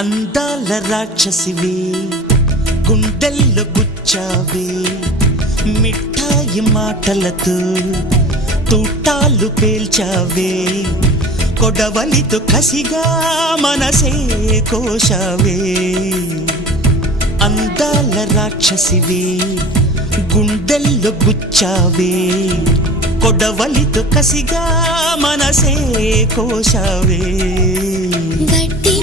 అందాల రాక్షసివే గుండెల్లో గుచ్చావే మిఠాయి మాటలతో తూటాలు పేల్చావే కొడవలితో కసిగా మనసే కోశావే అందాల రాక్షసివే గుండెల్లో గుచ్చావే కొడవలితో కసిగా మనసే కోశావే గట్టి